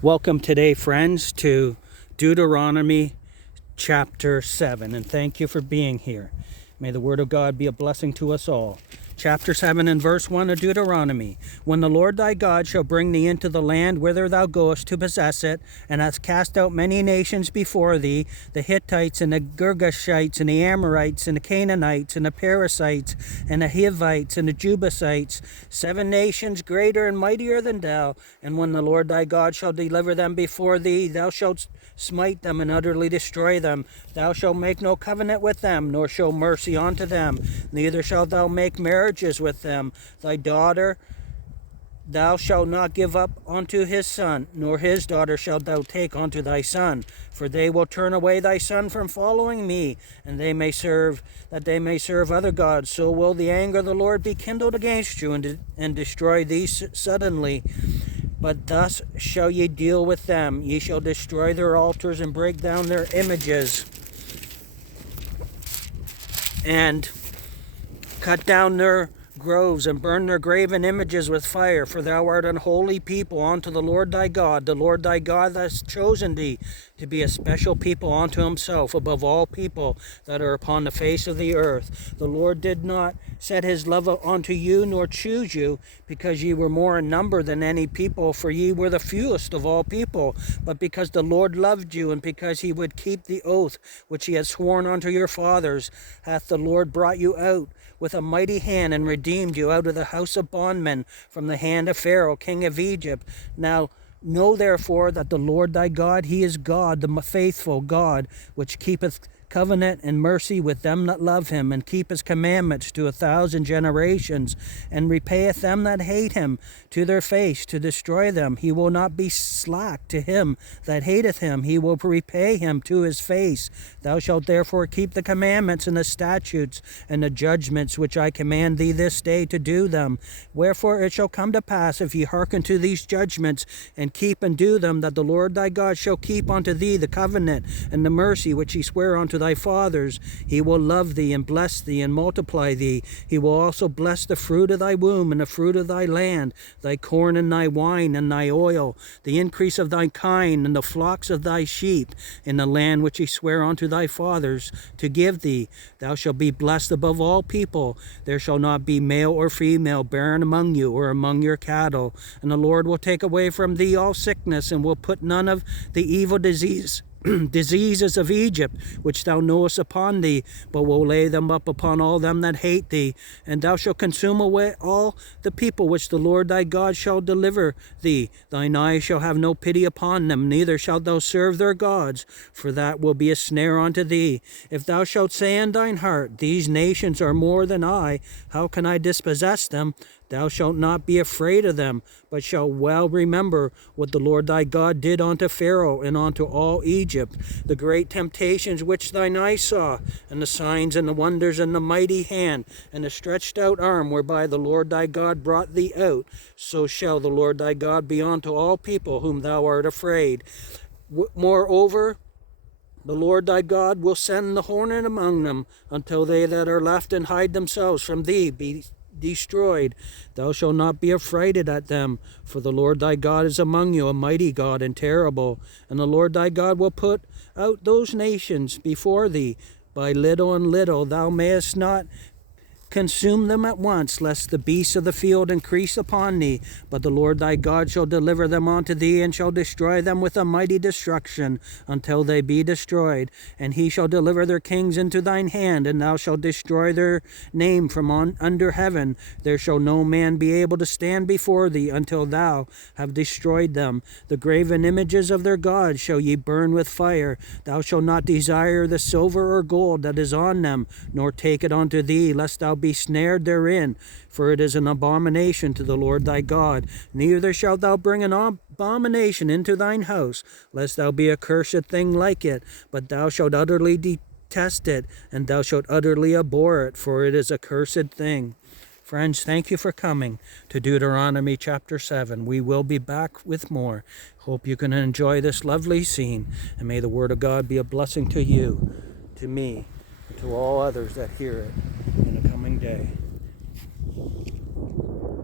Welcome today, friends, to Deuteronomy chapter 7, and thank you for being here. May the word of God be a blessing to us all. Chapter 7 and verse 1 of Deuteronomy. When the Lord thy God shall bring thee into the land whither thou goest to possess it, and hast cast out many nations before thee, the Hittites, and the Girgashites, and the Amorites, and the Canaanites, and the Perizzites, and the Hivites, and the Jebusites, 7 nations greater and mightier than thou, and when the Lord thy God shall deliver them before thee, thou shalt smite them and utterly destroy them. Thou shalt make no covenant with them, nor show mercy unto them, neither shalt thou make marriages with them. Thy daughter thou shalt not give up unto his son, nor his daughter shalt thou take unto thy son, for they will turn away thy son from following me, and they may serve other gods. So will the anger of the Lord be kindled against you, and destroy thee suddenly. But thus shall ye deal with them. Ye shall destroy their altars and break down their images, and cut down their groves and burn their graven images with fire. For thou art an holy people unto the Lord thy God. The Lord thy God hath chosen thee to be a special people unto himself above all people that are upon the face of the earth. The Lord did not set his love unto you, nor choose you, because ye were more in number than any people, for ye were the fewest of all people, but because the Lord loved you, and because he would keep the oath which he had sworn unto your fathers, hath the Lord brought you out with a mighty hand, and redeemed you out of the house of bondmen, from the hand of Pharaoh king of Egypt. Now know therefore that the Lord thy God, he is God, the faithful God, which keepeth covenant and mercy with them that love him, and keep his commandments to 1,000 generations, and repayeth them that hate him to their face, to destroy them. He will not be slack to him that hateth him, he will repay him to his face. Thou shalt therefore keep the commandments and the statutes and the judgments which I command thee this day to do them. Wherefore it shall come to pass, if ye hearken to these judgments, and keep and do them, that the Lord thy God shall keep unto thee the covenant and the mercy which he sware unto thy fathers. He will love thee and bless thee and multiply thee. He will also bless the fruit of thy womb and the fruit of thy land, thy corn and thy wine and thy oil, the increase of thy kine and the flocks of thy sheep, in the land which he sware unto thy fathers to give thee. Thou shalt be blessed above all people. There shall not be male or female barren among you, or among your cattle. And the Lord will take away from thee all sickness, and will put none of the evil diseases of Egypt, which thou knowest, upon thee, but will lay them up upon all them that hate thee. And thou shalt consume away all the people which the Lord thy God shall deliver thee. Thine eyes shall have no pity upon them, neither shalt thou serve their gods, for that will be a snare unto thee. If thou shalt say in thine heart, These nations are more than I, how can I dispossess them? Thou shalt not be afraid of them, but shalt well remember what the Lord thy God did unto Pharaoh and unto all Egypt, the great temptations which thine eyes saw, and the signs and the wonders, and the mighty hand, and the stretched out arm whereby the Lord thy God brought thee out. So shall the Lord thy God be unto all people whom thou art afraid. Moreover, the Lord thy God will send the hornet among them, until they that are left and hide themselves from thee be destroyed. Thou shalt not be affrighted at them, for the Lord thy God is among you, a mighty God and terrible. And the Lord thy God will put out those nations before thee by little and little. Thou mayest not consume them at once, lest the beasts of the field increase upon thee. But the Lord thy God shall deliver them unto thee, and shall destroy them with a mighty destruction, until they be destroyed. And he shall deliver their kings into thine hand, and thou shalt destroy their name from under heaven. There shall no man be able to stand before thee, until thou have destroyed them. The graven images of their gods shall ye burn with fire. Thou shalt not desire the silver or gold that is on them, nor take it unto thee, lest thou be snared therein, for it is an abomination to the Lord thy God. Neither shalt thou bring an abomination into thine house, lest thou be a cursed thing like it, but thou shalt utterly detest it, and thou shalt utterly abhor it, for it is a cursed thing. Friends, thank you for coming to Deuteronomy chapter 7. We will be back with more. Hope you can enjoy this lovely scene, and may the word of God be a blessing to you, to me, and to all others that hear it in the coming day.